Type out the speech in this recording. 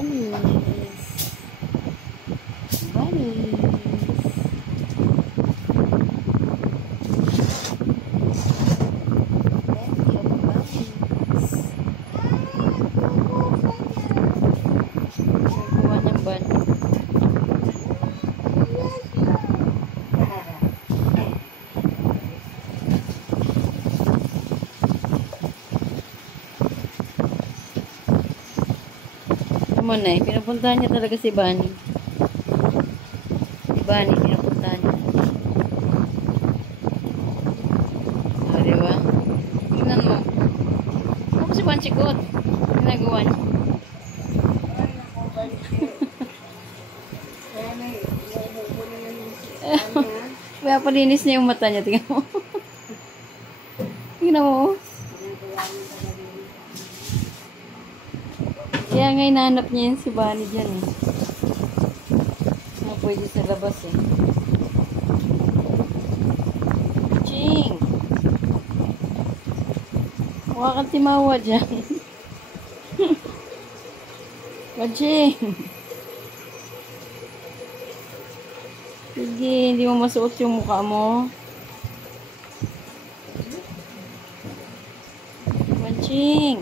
Bunnies. Bunnies. Plenty of bunnies. Nagawa ng bunny. Come on eh, pinupuntahan niya talaga si Bunny. Si Bunny, pinupuntahan niya. O, diba? Tingnan mo. Ako si Banchikot. Ginagawa niya. Kaya palinis niya yung mata niya. Tingnan mo. Tingnan mo. Kaya nga hinahanap niya yun si Bunny dyan eh. Na pwede sa labas eh. Ching! Huwag kang timawa dyan. Ching! Sige, hindi mo masuot yung mukha mo. Ching!